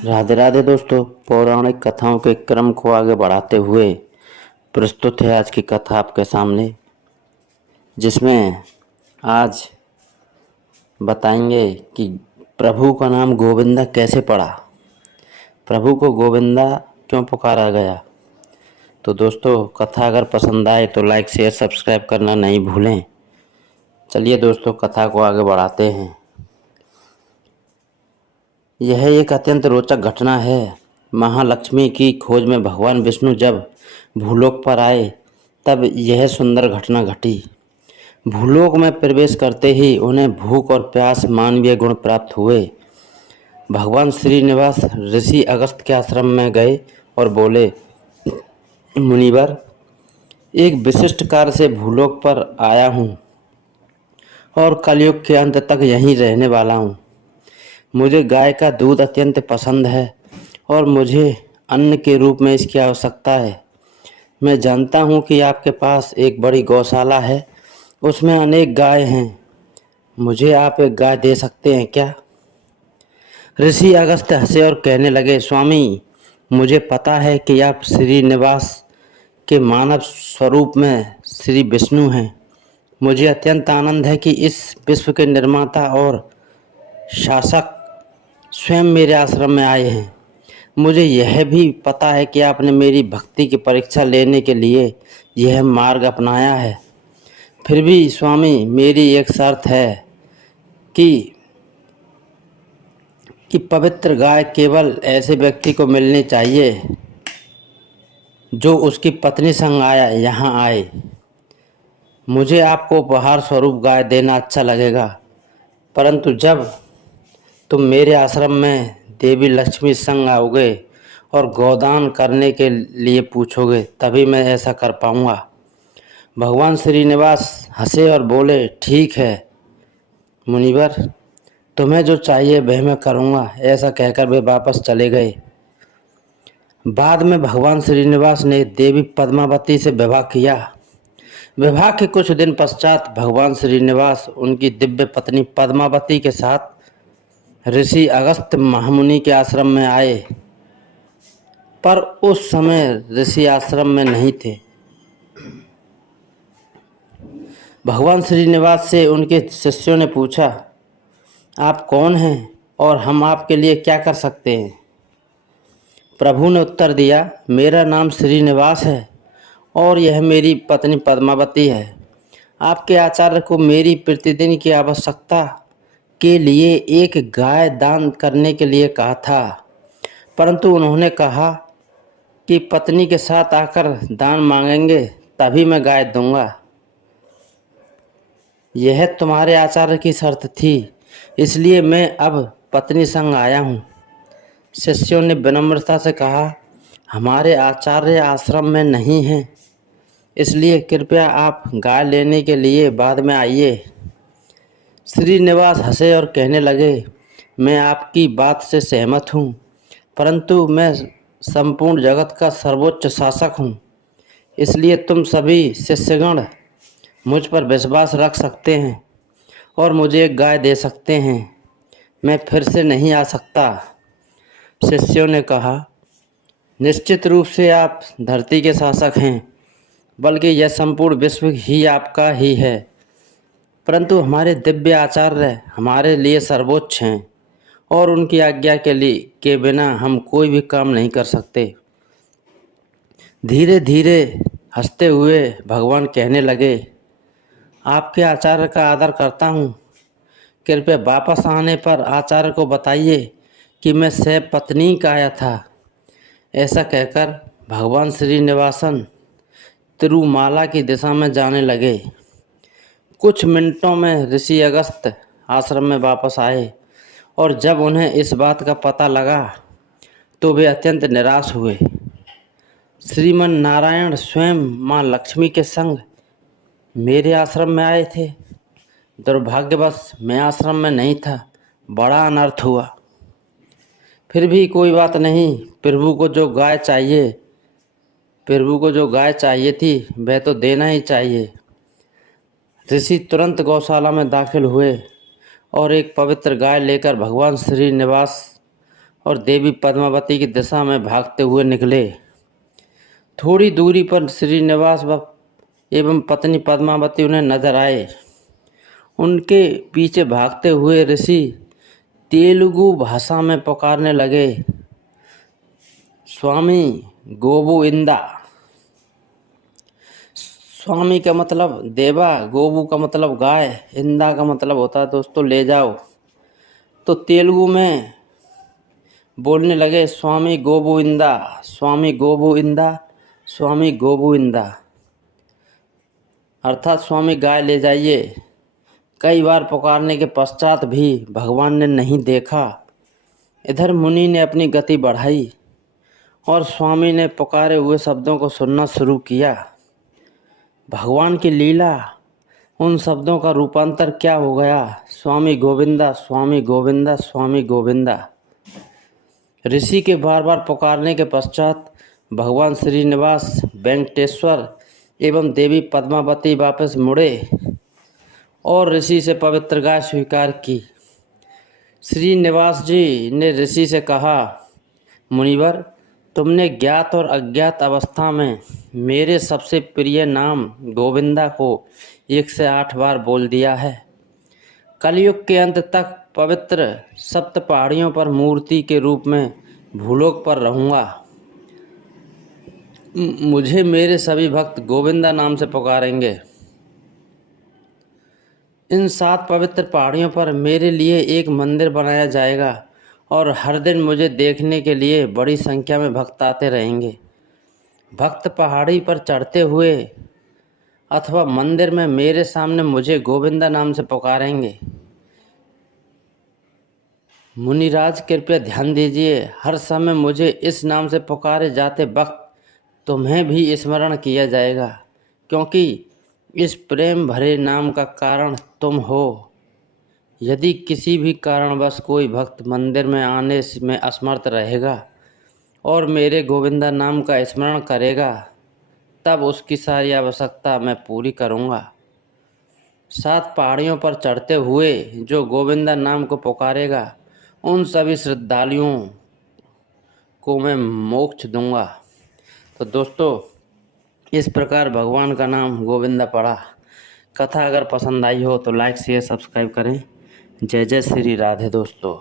राधे राधे दोस्तों। पौराणिक कथाओं के क्रम को आगे बढ़ाते हुए प्रस्तुत है आज की कथा आपके सामने, जिसमें आज बताएंगे कि प्रभु का नाम गोविंदा कैसे पड़ा, प्रभु को गोविंदा क्यों पुकारा गया। तो दोस्तों, कथा अगर पसंद आए तो लाइक शेयर सब्सक्राइब करना नहीं भूलें। चलिए दोस्तों, कथा को आगे बढ़ाते हैं। यह एक अत्यंत रोचक घटना है। महालक्ष्मी की खोज में भगवान विष्णु जब भूलोक पर आए तब यह सुंदर घटना घटी। भूलोक में प्रवेश करते ही उन्हें भूख और प्यास मानवीय गुण प्राप्त हुए। भगवान श्रीनिवास ऋषि अगस्त के आश्रम में गए और बोले, मुनिवर, एक विशिष्ट कार्य से भूलोक पर आया हूँ और कलयुग के अंत तक यहीं रहने वाला हूँ। मुझे गाय का दूध अत्यंत पसंद है और मुझे अन्न के रूप में इसकी आवश्यकता है। मैं जानता हूँ कि आपके पास एक बड़ी गौशाला है, उसमें अनेक गाय हैं। मुझे आप एक गाय दे सकते हैं क्या? ऋषि अगस्त्य हंसे और कहने लगे, स्वामी, मुझे पता है कि आप श्रीनिवास के मानव स्वरूप में श्री विष्णु हैं। मुझे अत्यंत आनंद है कि इस विश्व के निर्माता और शासक स्वयं मेरे आश्रम में आए हैं। मुझे यह भी पता है कि आपने मेरी भक्ति की परीक्षा लेने के लिए यह मार्ग अपनाया है। फिर भी स्वामी, मेरी एक शर्त है कि पवित्र गाय केवल ऐसे व्यक्ति को मिलनी चाहिए जो उसकी पत्नी संग यहाँ आए। मुझे आपको उपहार स्वरूप गाय देना अच्छा लगेगा, परंतु जब तुम मेरे आश्रम में देवी लक्ष्मी संग आओगे और गोदान करने के लिए पूछोगे, तभी मैं ऐसा कर पाऊंगा। भगवान श्रीनिवास हंसे और बोले, ठीक है मुनिवर, तुम्हें जो चाहिए वह मैं करूंगा। ऐसा कहकर वे वापस चले गए। बाद में भगवान श्रीनिवास ने देवी पद्मावती से विवाह किया। विवाह के कुछ दिन पश्चात भगवान श्रीनिवास उनकी दिव्य पत्नी पद्मावती के साथ ऋषि अगस्त्य महामुनि के आश्रम में आए, पर उस समय ऋषि आश्रम में नहीं थे। भगवान श्रीनिवास से उनके शिष्यों ने पूछा, आप कौन हैं और हम आपके लिए क्या कर सकते हैं? प्रभु ने उत्तर दिया, मेरा नाम श्रीनिवास है और यह मेरी पत्नी पद्मावती है। आपके आचार्य को मेरी प्रतिदिन की आवश्यकता के लिए एक गाय दान करने के लिए कहा था, परंतु उन्होंने कहा कि पत्नी के साथ आकर दान मांगेंगे तभी मैं गाय दूंगा। यह तुम्हारे आचार्य की शर्त थी, इसलिए मैं अब पत्नी संग आया हूँ। शिष्यों ने विनम्रता से कहा, हमारे आचार्य आश्रम में नहीं हैं, इसलिए कृपया आप गाय लेने के लिए बाद में आइए। श्रीनिवास हंसे और कहने लगे, मैं आपकी बात से सहमत हूँ, परंतु मैं संपूर्ण जगत का सर्वोच्च शासक हूँ, इसलिए तुम सभी शिष्यगण मुझ पर विश्वास रख सकते हैं और मुझे एक गाय दे सकते हैं। मैं फिर से नहीं आ सकता। शिष्यों ने कहा, निश्चित रूप से आप धरती के शासक हैं, बल्कि यह संपूर्ण विश्व ही आपका ही है, परंतु हमारे दिव्य आचार्य हमारे लिए सर्वोच्च हैं और उनकी आज्ञा के बिना हम कोई भी काम नहीं कर सकते। धीरे धीरे हंसते हुए भगवान कहने लगे, आपके आचार्य का आदर करता हूँ। कृपया वापस आने पर आचार्य को बताइए कि मैं सैव पत्नी का आया था। ऐसा कहकर भगवान श्रीनिवासन तिरुमाला की दिशा में जाने लगे। कुछ मिनटों में ऋषि अगस्त्य आश्रम में वापस आए और जब उन्हें इस बात का पता लगा तो वे अत्यंत निराश हुए। श्रीमन नारायण स्वयं माँ लक्ष्मी के संग मेरे आश्रम में आए थे। दुर्भाग्यवश मैं आश्रम में नहीं था, बड़ा अनर्थ हुआ। फिर भी कोई बात नहीं, प्रभु को जो गाय चाहिए थी वह तो देना ही चाहिए। ऋषि तुरंत गौशाला में दाखिल हुए और एक पवित्र गाय लेकर भगवान श्रीनिवास और देवी पद्मावती की दिशा में भागते हुए निकले। थोड़ी दूरी पर श्रीनिवास एवं पत्नी पद्मावती उन्हें नजर आए। उनके पीछे भागते हुए ऋषि तेलुगु भाषा में पुकारने लगे, स्वामी गोविंदा। स्वामी का मतलब देवा, गोबू का मतलब गाय, इंदा का मतलब होता है दोस्तों ले जाओ। तो तेलुगु में बोलने लगे, स्वामी गोविंदा, स्वामी गोविंदा, स्वामी गोविंदा, अर्थात स्वामी गाय ले जाइए। कई बार पुकारने के पश्चात भी भगवान ने नहीं देखा। इधर मुनि ने अपनी गति बढ़ाई और स्वामी ने पुकारे हुए शब्दों को सुनना शुरू किया। भगवान की लीला, उन शब्दों का रूपांतर क्या हो गया, स्वामी गोविंदा, स्वामी गोविंदा, स्वामी गोविंदा। ऋषि के बार बार पुकारने के पश्चात भगवान श्रीनिवास, वेंकटेश्वर एवं देवी पद्मावती वापस मुड़े और ऋषि से पवित्र गाय स्वीकार की। श्रीनिवास जी ने ऋषि से कहा, मुनिवर, तुमने ज्ञात और अज्ञात अवस्था में मेरे सबसे प्रिय नाम गोविंदा को 108 बार बोल दिया है। कलयुग के अंत तक पवित्र सप्त पहाड़ियों पर मूर्ति के रूप में भूलोक पर रहूँगा। मुझे मेरे सभी भक्त गोविंदा नाम से पुकारेंगे। इन 7 पवित्र पहाड़ियों पर मेरे लिए एक मंदिर बनाया जाएगा और हर दिन मुझे देखने के लिए बड़ी संख्या में भक्त आते रहेंगे। भक्त पहाड़ी पर चढ़ते हुए अथवा मंदिर में मेरे सामने मुझे गोविंदा नाम से पुकारेंगे। मुनिराज कृपया ध्यान दीजिए, हर समय मुझे इस नाम से पुकारे जाते वक्त तुम्हें भी स्मरण किया जाएगा, क्योंकि इस प्रेम भरे नाम का कारण तुम हो। यदि किसी भी कारणवश कोई भक्त मंदिर में आने में असमर्थ रहेगा और मेरे गोविंदा नाम का स्मरण करेगा, तब उसकी सारी आवश्यकता मैं पूरी करूँगा। 7 पहाड़ियों पर चढ़ते हुए जो गोविंदा नाम को पुकारेगा, उन सभी श्रद्धालुओं को मैं मोक्ष दूंगा। तो दोस्तों, इस प्रकार भगवान का नाम गोविंदा पड़ा। कथा अगर पसंद आई हो तो लाइक शेयर सब्सक्राइब करें। जय जय श्री राधे दोस्तों।